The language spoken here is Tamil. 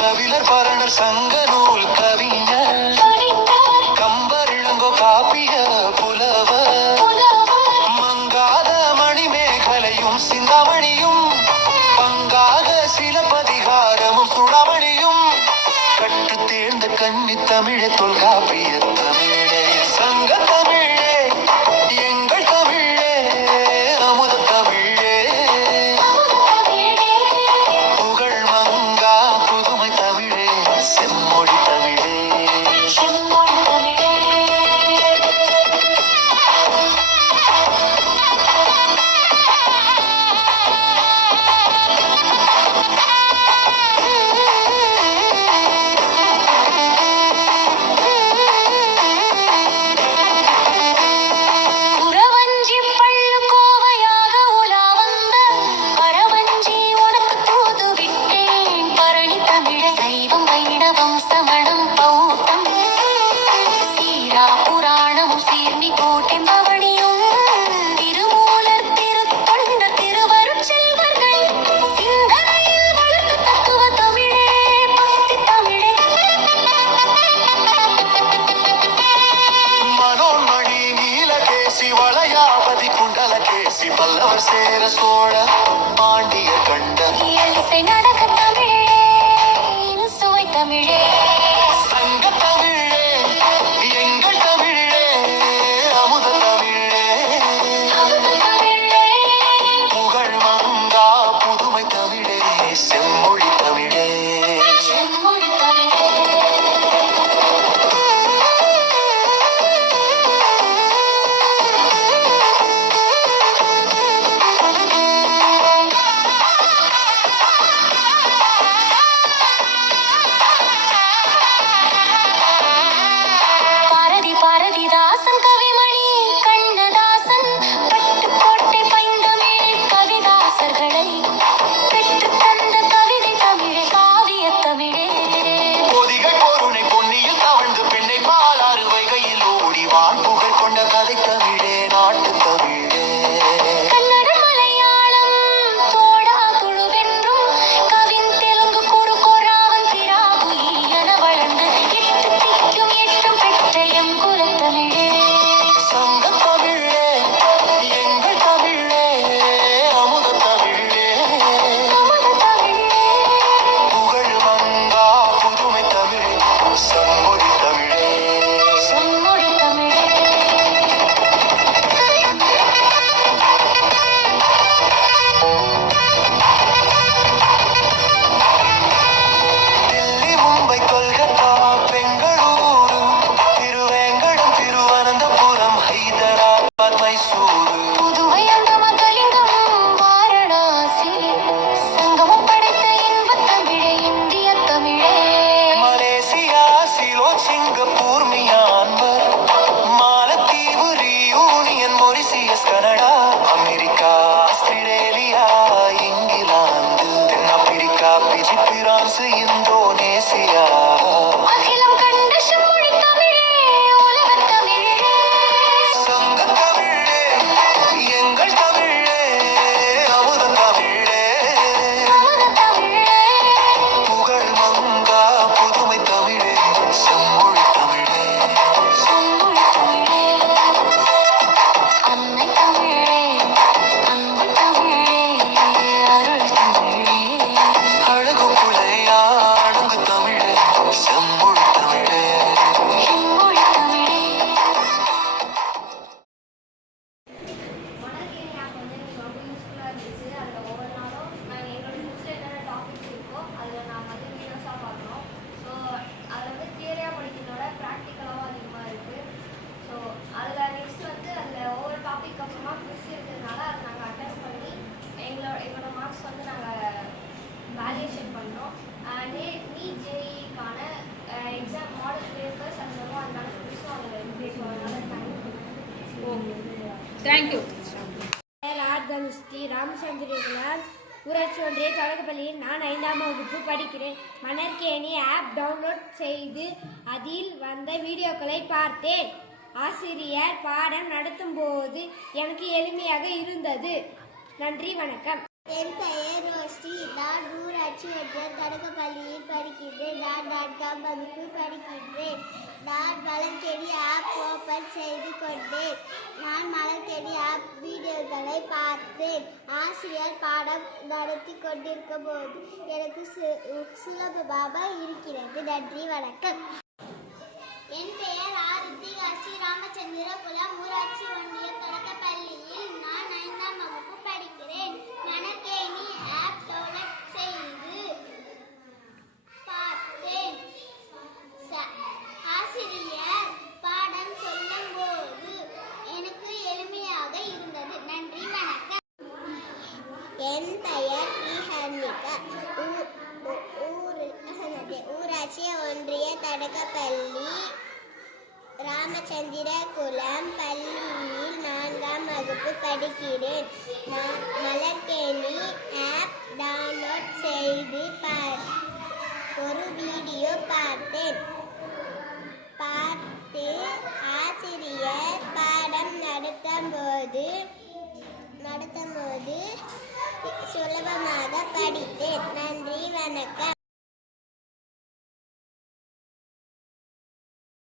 கவிஞர் பரணர் சங்க நூல் கவிஞர் கம்பர் இளங்கோ காப்பிய புலவர் மங்காத மணிமேகலையும் சிந்தாமணியும் பங்காக சிலப்பதிகாரமும் சுடமணியும் கற்று தேர்ந்த கன்னி தமிழே தொல்காப்பிய தமிழே சங்க தமிழே எங்கள் தமிழே அமுத தமிழே புகழ் மங்கா புதுமை தமிழே செம்மொழி தமிழே பல்லவர் சேர சோழ பாண்டிய கண்ட நடக்க தமிழே சுவை தமிழே சங்க தமிழே எங்கள் தமிழே அமுத தமிழே புகழ் மங்கா புதுமை தமிழே செம்மொழி தமிழே கனடா அமெரிக்கா ஆஸ்திரேலியா இங்கிலாந்து தென்னாப்பிரிக்கா France Indonesia Thank you. Sri Ramachandran ஊராட்சி ஒன்றிய தொடக்கப்பள்ளியில் நான் 5ஆம் வகுப்பு படிக்கிறேன். மணற்கேணி ஆப் டவுன்லோட் செய்து அதில் வந்த வீடியோக்களை பார்த்தேன். ஆசிரியர் பாடம் நடத்தும் போது எனக்கு எளிமையாக இருந்தது. நன்றி, வணக்கம். என் பெயர் ரோஸ்டி. நான் ஊராட்சி ஒன்றிய தொடக்கப்பள்ளியில் படிக்கின்றேன். நான் 4ஆம் வகுப்பு படிக்கின்றேன். நான் மலர்கேணி ஆப் ஓபன் செய்து கொண்டேன். நான் மலர்கேணி ஆப் வீடியோக்களை பார்த்தேன். ஆசிரியர் பாடம் நடத்தி கொண்டிருக்கும் போது எனக்கு சுலபமாக இருக்கிறது. நன்றி, வணக்கம். என் பெயர் ஆதித்தி ஸ்ரீ ராமச்சந்திரகுலம் ஊராட்சி ஒன்றிய தொடக்கப்பள்ளியில் நான் 5ஆம் வகுப்பு படிக்கிறேன். மணற்கேணி ஆப் டவுன்லோட் செய்து பார்த்தேன். ஆசிரியர் பாடம் சொல்லும் போது எனக்கு எளிமையாக இருந்தது. நன்றி, வணக்கம். என் பெயர் ஊராட்சி ஒன்றிய தொடக்கப்பள்ளி ராமச்சந்திரகுலம் பள்ளியில் 4ஆம் வகுப்பு படிக்கிறேன். நான் மலர்கேணி ஆப் டவுன்லோட் செய்து ஒரு வீடியோ பார்த்தேன். ஆசிரியர் பாடம் நடத்தும் போது சுலபமாக